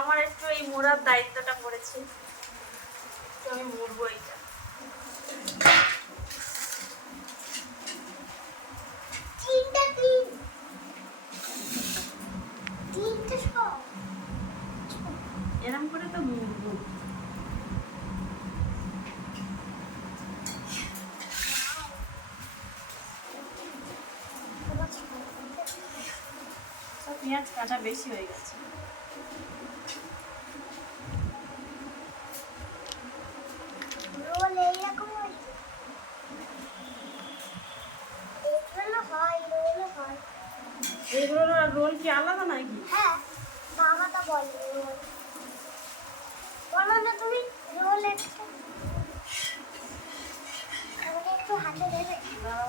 আমার একটু এই মোড়ার দায়িত্বটা পড়েছে, তো আমি মুড়বো এইটা। এরম করে তো মুড়বো। পেঁয়াজ কাটা বেশি হয়ে গেছে। এগুলো রোল কি আলাদা নাকি? হ্যাঁ, মামা তো বলে রোল। বলো না তুমি রোল একটা। আমাকে একটু হাতে দেবে? দাও।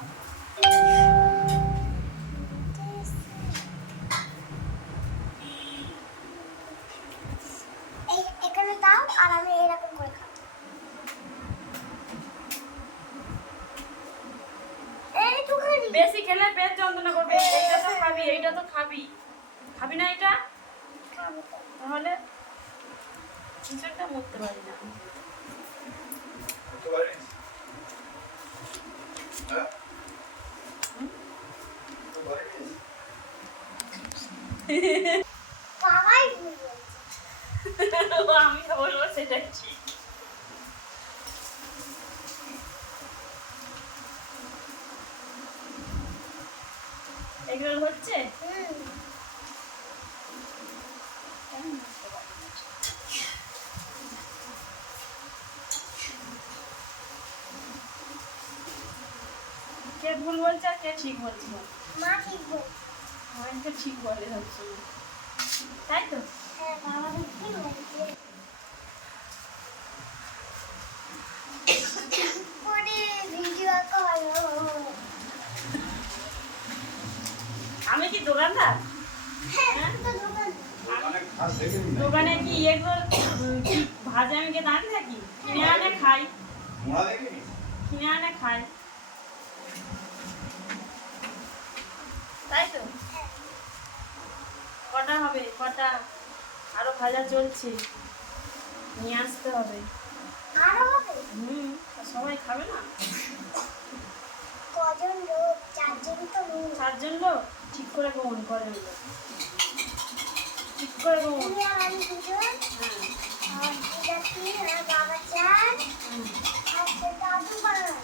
এখানে দাও আর আমি এরকম করে খাবো। বেশি খেলে পেট যন্ত্রণা করবে। এইটা তো খাবি, এইটা তো খাবি। খাবি না এটা? তাহলে কিছু একটা মুড়তে পারি না। আমি তো বলবো সেটা ঠিক। এগুলো হচ্ছে কে ভুল বলছে আর কে ঠিক বলছে? মা ঠিক বলছে। আমি তো ঠিক বলে হচ্ছে, তাই তো? হ্যাঁ, বাবা ঠিক বলছে। আমি কি দোকানদার? দোকানে কি এগুলো কি ভাজা আমি কি দাঁড়িয়ে থাকি? কিনে আনে খাই, কিনে আনে খাই, তাই তো? কটা হবে? কটা? আরো ভাজা চলছে, নিয়ে আসতে হবে। আরো হবে? সবাই খাবে না? কজন লোক? 4 জন তো লোক। 4 জন লোক? ঠিক করে কখন করেন লোক? ঠিক করে কখন? তুমি আর আমি 2 জন। আর দিদা 3 আর বাবা 4। আর দাদু 5।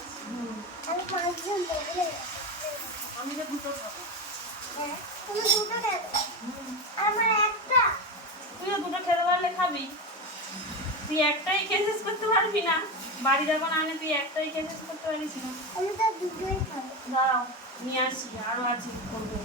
আমি 5 জন বলে। আমি তো 2টো খাবো। হ্যাঁ, তুমি 2টো খাবে। আমার একটা। তুইও 2টো খেতে পারলে খাবি। তুই একটাই খেয়ে শেষ করতে পারবি না। বাড়ি যখন আনে তুই একটাই খেয়ে শেষ করতে পারিস না। আমি তো 2টোই খাবো। দাও নিয়ে আসি, আরো আছে করবো।